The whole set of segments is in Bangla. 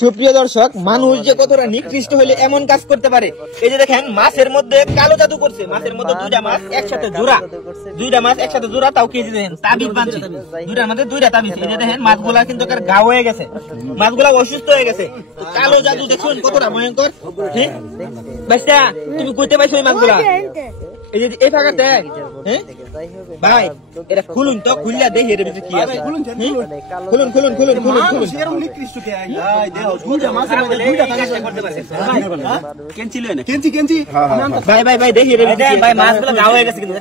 সুপ্রিয় দর্শক, মানুষ যে কতটা নিকৃষ্ট হলে এমন কাজ করতে পারে। এই যে দেখেন, মাছের মধ্যে কালো জাদু করছে। মাছের মধ্যে দুইটা মাছ একসাথে জোড়া, তাও কেজি দেখেন তাবিজ বাঁধছে। দুইটার মধ্যে দুইটা তাবিজ। এই যে দেখেন, মাছগুলা কিন্তু ঘা হয়ে গেছে, মাছগুলা অসুস্থ হয়ে গেছে। কালো জাদু দেখুন কতটা ভয়ঙ্কর। বাচ্চা, তুমি কইতে পাইছো ওই মাছগুলা? এই যে এই ফাঁকাতে ভাই, এটা খুলুন তো, খুললা দেখি এর ভিতরে কি আছে। খুলুন। ভাই দেখি ভাই, মাছগুলো গা হয়ে গেছে কিন্তু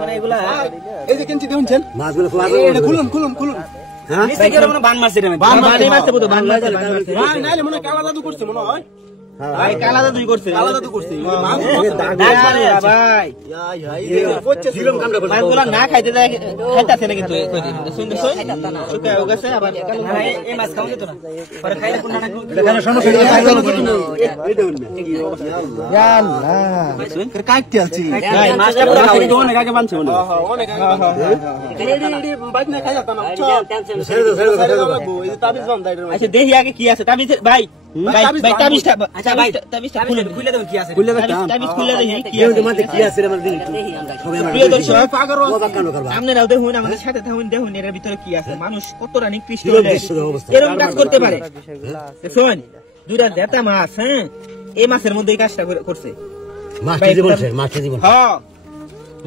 মানে এগুলা এই যে কেঞ্চি দেখুন মাছগুলো খুলুন। বান মারছে মনে হয়, কালা জাদু করছে মনে হয়। ভাই কালা জাদু করছে। মাছগুলা না খাইতে যায়, খাইতেছে না কিন্তু দেখি আগে কি আছে তাবিজ। ভাই তাবিজটা খুলে দেবেন, কি আছে তাবিজ খুলে দেখি কি আছে। আপনারাও দেখুন, আমাদের সাথে থাকুন, দেখুন এর ভিতরে কি আছে। মানুষ কতটা নিকৃষ্ট এরকম কাজ করতে পারে। শোন, দুইটা দেতা মাছ, হ্যাঁ, এই মাছের মধ্যে এই কাজটা করছে।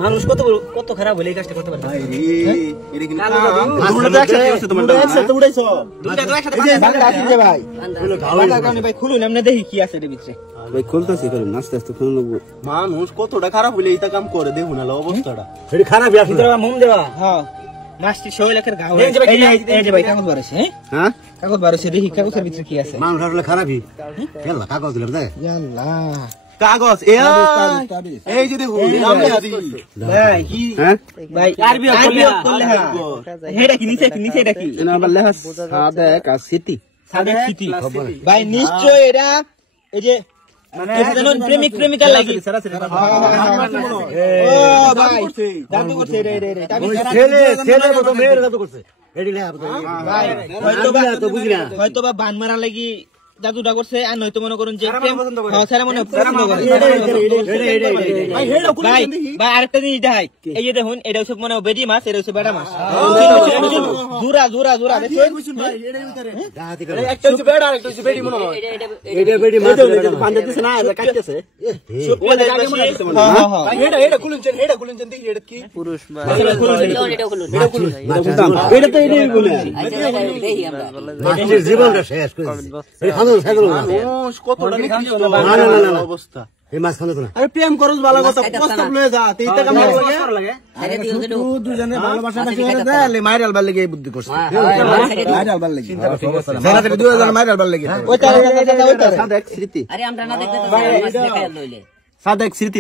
মানুষ কত খারাপ হলে এই কাজটা করতে পারে। ভাই খুলুন, আমরা দেখি কি আছে এর ভিতরে। ভাই খুলতেছি, আস্তে আস্তে খুলুন। মানুষ কতটা খারাপ হলে এইটা কাম করে, দেখুন অবস্থাটা খারাপ। মন দেওয়া, হ্যাঁ, মাছটি 100 লাখের ঘা। এই যে ভাই কাগজ বাড়ছে, হ্যাঁ কাগজ বাড়ছে, দেখি কাগজের ভিতরে কি আছে। মানুষ আসলে খারাপই কাগজ দিলাম কাগজ। এই যে দেখুন, ভাই নিশ্চয় এটা এই যে প্রেমিক প্রেমিকার লাগে হয়তো বা বান মারা লাগি জাদুটা করছে, আর নয়তো মনে করুন যে আরেকটা জিনিস দেখাই। এই যে দেখুন, এটা হচ্ছে মনে হয় বেডি মাছ, এটা হচ্ছে বেড়া মাছ। জোড়া জীবনটা শেষ অবস্থা। প্রেম করস ভালো কথা, প্রস্তাব লয়ে যা, দুজনে ভালোবাসা মাইরাল বার লেগে বুদ্ধি করছে। সাদেক স্মৃতি, সাদেক স্মৃতি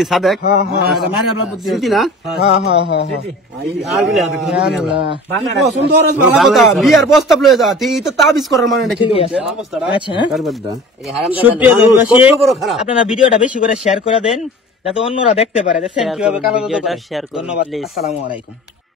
না সুন্দর বিয়ার প্রস্তাব লয়ে যা, তুই তো তাবিজ করার মানে আপনারা ভিডিওটা বেশি করে শেয়ার করে দেন, যাতে অন্যরা দেখতে পারে। দেখছেন কিভাবে কালো জাদু করে। ধন্যবাদ, আসসালামু আলাইকুম।